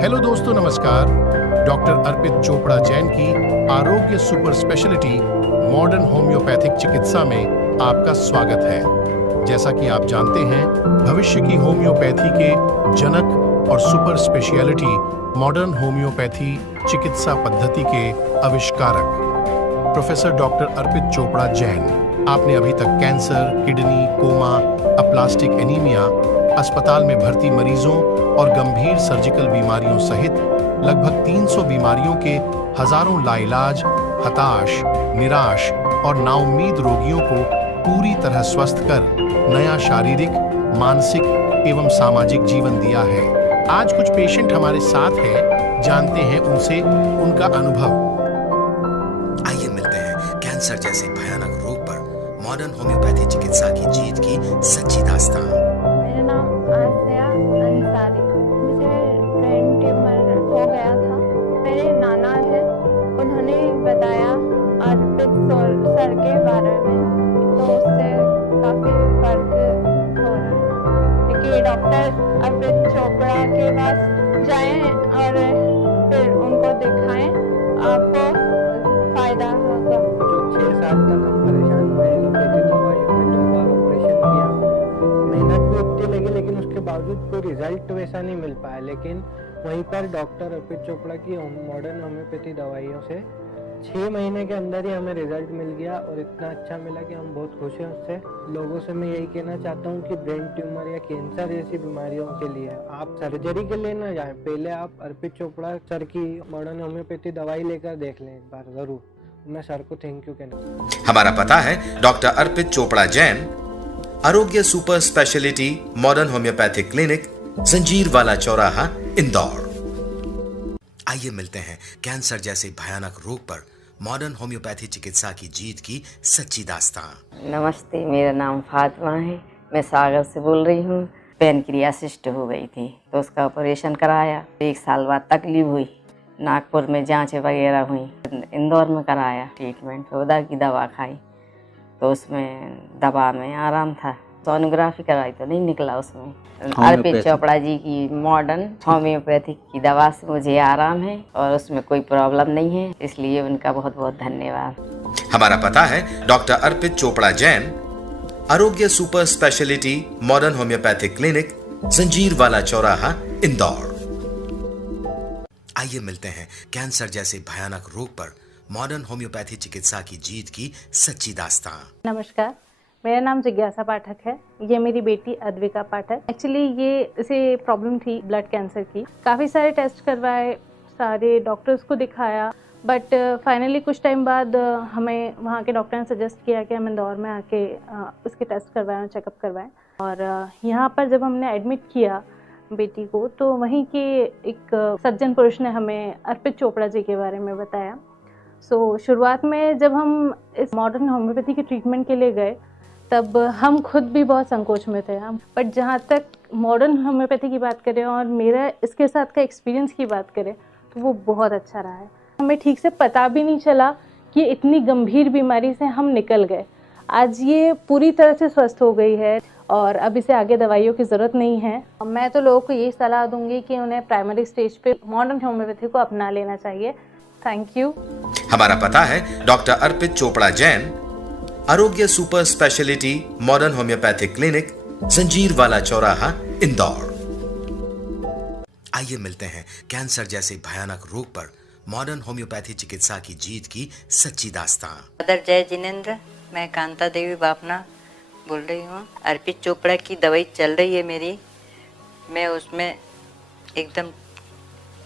Hello दोस्तों, नमस्कार। Doctor Arpit Chopra Jain की आरोग्य सुपर स्पेशलिटी मॉडर्न होम्योपैथिक चिकित्सा में आपका स्वागत है। जैसा कि आप जानते हैं, भविष्य की होम्योपैथी के जनक और सुपर स्पेशलिटी मॉडर्न होम्योपैथी चिकित्सा पद्धति के आविष्कारक प्रोफेसर डॉक्टर अर्पित चोपड़ा जैन। आपने अभी तक cancer, kidney, coma, aplastic anaemia, अस्पताल में भर्ती मरीजों और गंभीर सर्जिकल बीमारियों सहित लगभग 300 बीमारियों के हजारों लाइलाज, हताश, निराश और नाउम्मीद रोगियों को पूरी तरह स्वस्थ कर नया शारीरिक, मानसिक एवं सामाजिक जीवन दिया है। आज कुछ पेशेंट हमारे साथ हैं, जानते हैं उनसे उनका अनुभव। आइए मिलते हैं कैंसर जैसे भयानक रोग पर मॉडर्न होम्योपैथी चिकित्सा की जीत की सच्ची दास्तान। मेरा नाम आसिया अंसारी। मुझे ब्रेन ट्यूमर हो गया था। मेरे नाना थे, उन्होंने बताया अर्पित सर के बारे में, तो उससे काफ़ी फर्क हो रहा है। देखिए, डॉक्टर अर्पित चोपड़ा के पास जाएं और फिर उनको दिखाएं, आपको फायदा होगा। जो 6 साल तक हम परेशान हुए, एलोपैथी दवाइयों में 2 बार ऑपरेशन किया, मेहनत भी उतनी लगी, लेकिन उसके बावजूद कोई रिजल्ट वैसा नहीं मिल पाया। लेकिन वहीं पर डॉक्टर अर्पित चोपड़ा की मॉडर्न होम्योपैथी दवाइयों से 6 महीने के अंदर ही हमें रिजल्ट मिल गया और इतना अच्छा मिला कि हम बहुत खुश हैं उससे। लोगों से मैं यही कहना चाहता हूँ कि ब्रेन ट्यूमर या कैंसर जैसी बीमारियों के लिए आप सर्जरी के लिए ना जाएं, पहले आप अर्पित चोपड़ा सर की मॉडर्न होम्योपैथी दवाई लेकर देख लें एक बार जरूर। मैं सर को थैंक यू कहना। हमारा पता है डॉक्टर अर्पित चोपड़ा जैन, आरोग्य super speciality modern homeopathic clinic, जंजीर वाला चौराहा, इंदौर। आइए मिलते हैं कैंसर जैसे भयानक रोग पर मॉडर्न होम्योपैथी चिकित्सा की जीत की सच्ची दास्तान। नमस्ते, मेरा नाम फातिमा है। मैं सागर से बोल रही हूँ। पैनक्रियासिस्ट हो गई थी तो उसका ऑपरेशन कराया। 1 साल बाद तकलीफ हुई, नागपुर में जांचें वगैरह हुई, इंदौर में कराया ट्रीटमेंट, फिर उधर की दवा खाई तो उसमें दवा में आराम था। सोनोग्राफी कराई तो नहीं निकला उसमें। अर्पित चोपड़ा जी की मॉडर्न होम्योपैथिक की दवा से मुझे आराम है और उसमें कोई प्रॉब्लम नहीं है, इसलिए उनका बहुत बहुत धन्यवाद। हमारा पता है डॉक्टर अर्पित चोपड़ा जैन, आरोग्य super speciality modern homeopathic clinic, जंजीर वाला चौराहा, इंदौर। आइए मिलते हैं कैंसर जैसे भयानक रोग पर मॉडर्न होम्योपैथी चिकित्सा की जीत की सच्ची दास्तान। नमस्कार, मेरा नाम जिज्ञासा पाठक है। ये मेरी बेटी अद्विका पाठक। एक्चुअली ये इसे प्रॉब्लम थी ब्लड कैंसर की। काफ़ी सारे टेस्ट करवाए, सारे डॉक्टर्स को दिखाया, बट फाइनली कुछ टाइम बाद हमें वहाँ के डॉक्टर ने सजेस्ट किया कि हम इंदौर में आके उसके टेस्ट करवाएं, चेकअप करवाएं। और यहाँ पर जब हमने एडमिट किया बेटी को, तो वहीं के एक सज्जन पुरुष ने हमें अर्पित चोपड़ा जी के बारे में बताया। शुरुआत में जब हम इस मॉडर्न होम्योपैथी के ट्रीटमेंट के लिए गए, तब हम खुद भी बहुत संकोच में थे हम। बट जहाँ तक मॉडर्न होम्योपैथी की बात करें और मेरा इसके साथ का एक्सपीरियंस की बात करें, तो वो बहुत अच्छा रहा है। हमें ठीक से पता भी नहीं चला कि इतनी गंभीर बीमारी से हम निकल गए। आज ये पूरी तरह से स्वस्थ हो गई है और अब इसे आगे दवाइयों की ज़रूरत नहीं है। मैं तो लोगों को यही सलाह दूंगी कि उन्हें प्राइमरी स्टेज पे मॉडर्न होम्योपैथी को अपना लेना चाहिए। Thank you. हमारा पता है डॉक्टर अर्पित चोपड़ा जैन, आरोग्य super speciality modern homeopathic clinic, जंजीर वाला चौराहा, इंदौर। आइए मिलते हैं कैंसर जैसे भयानक रोग पर मॉडर्न होम्योपैथी चिकित्सा की जीत की सच्ची दास्तां। मदर जय जिनेंद्र, मैं कांता देवी बापना बोल रही हूँ। अर्पित चोपड़ा की दवाई चल रही है मेरी, मैं उसमें एकदम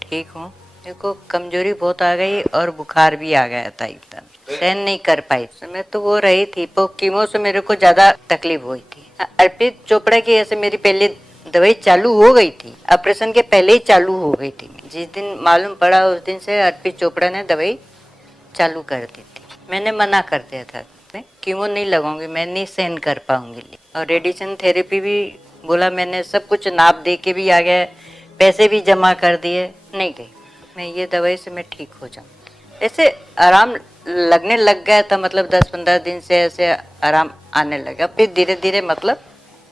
ठीक हूँ। मेरे को कमजोरी बहुत आ गई और बुखार भी आ गया था, एकदम सहन नहीं कर पाई। मैं तो वो रही थी, पर कीमो से मेरे को ज्यादा तकलीफ हुई थी। अर्पित चोपड़ा की ऐसे मेरी पहले दवाई चालू हो गई थी, ऑपरेशन के पहले ही चालू हो गई थी। जिस दिन मालूम पड़ा उस दिन से अर्पित चोपड़ा ने दवाई चालू कर दी थी। मैंने मना कर दिया था, मैं कीमो नहीं लगाऊंगी, मैं नहीं सहन कर पाऊंगी। और रेडिएशन थेरेपी भी बोला, मैंने सब कुछ नाप दे के भी आ गया, पैसे भी जमा कर दिए, नहीं गई। मैं ये दवाई से मैं ठीक हो जाऊँ, ऐसे आराम लगने लग गया था। मतलब 10-15 दिन से ऐसे आराम आने लगा, फिर धीरे धीरे मतलब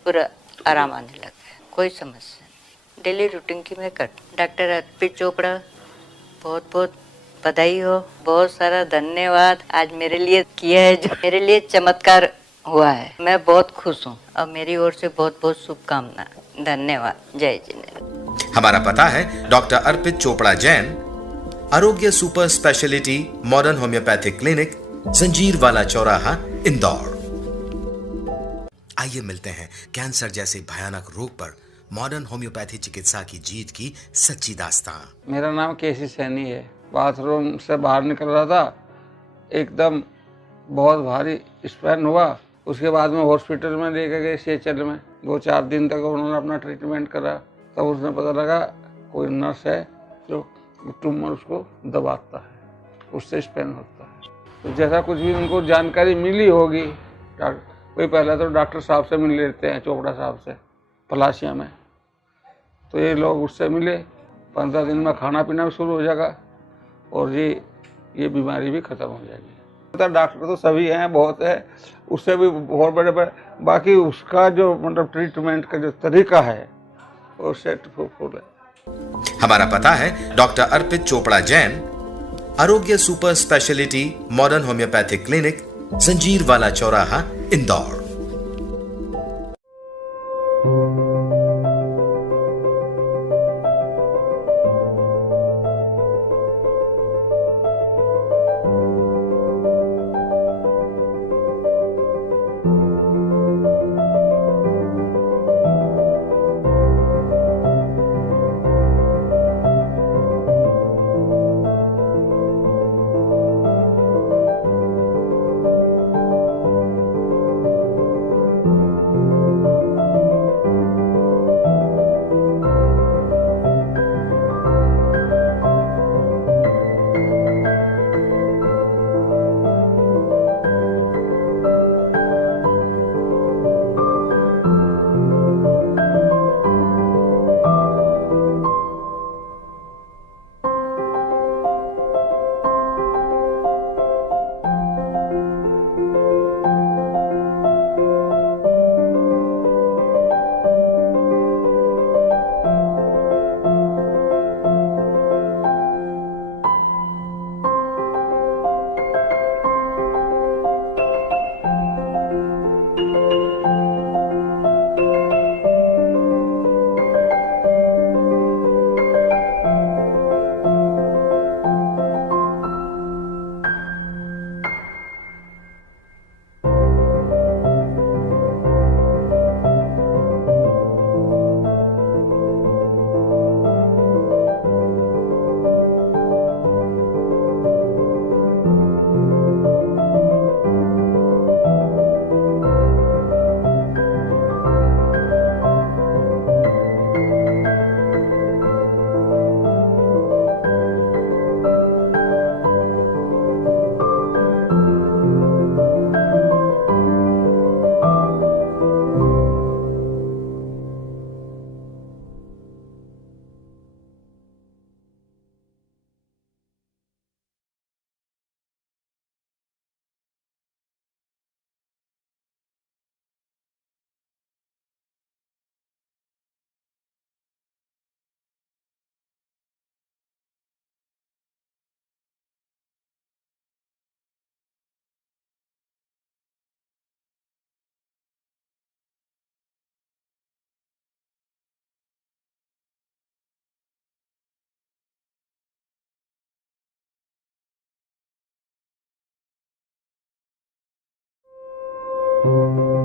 पूरा आराम आने लग गया, कोई समस्या नहीं। डेली रूटीन की मैं कर। डॉक्टर अर्पित चोपड़ा, बहुत बहुत बधाई हो, बहुत सारा धन्यवाद। आज मेरे लिए किया है, जो मेरे लिए चमत्कार हुआ है। मैं बहुत खुश हूँ और मेरी ओर से बहुत बहुत शुभकामनाएं। धन्यवाद। जय जिनेंद्र। हमारा पता है डॉक्टर अर्पित चोपड़ा जैन, आरोग्य super speciality modern homeopathic clinic, जंजीर वाला चौराहा, इंदौर। आइए मिलते हैं कैंसर जैसे भयानक रोग पर मॉडर्न होम्योपैथी चिकित्सा की जीत की सच्ची दास्तां। मेरा नाम केसी सैनी है। बाथरूम से बाहर निकल रहा था, एकदम बहुत भारी स्पैन हुआ। उसके बाद में हॉस्पिटल में लेके गए CHL में। 2-4 दिन तक उन्होंने अपना ट्रीटमेंट करा, तब उसने पता लगा कोई नर्स है जो ट्यूमर उसको दबाता है, उससे स्पैन होता है। तो जैसा कुछ भी उनको जानकारी मिली होगी, कोई पहले तो डॉक्टर साहब से मिल लेते हैं, चोपड़ा साहब से पलाशिया में। तो ये लोग उससे मिले, 15 दिन में खाना पीना भी शुरू हो जाएगा और ये बीमारी भी ख़त्म हो जाएगी। डॉक्टर तो सभी हैं, बहुत है, उससे भी बहुत बड़े बाकी उसका जो मतलब ट्रीटमेंट का जो तरीका है वो सेट फुल है। हमारा पता है डॉक्टर अर्पित चोपड़ा जैन, आरोग्य super speciality modern homeopathic clinic, जंजीर वाला चौराहा, इंदौर। है।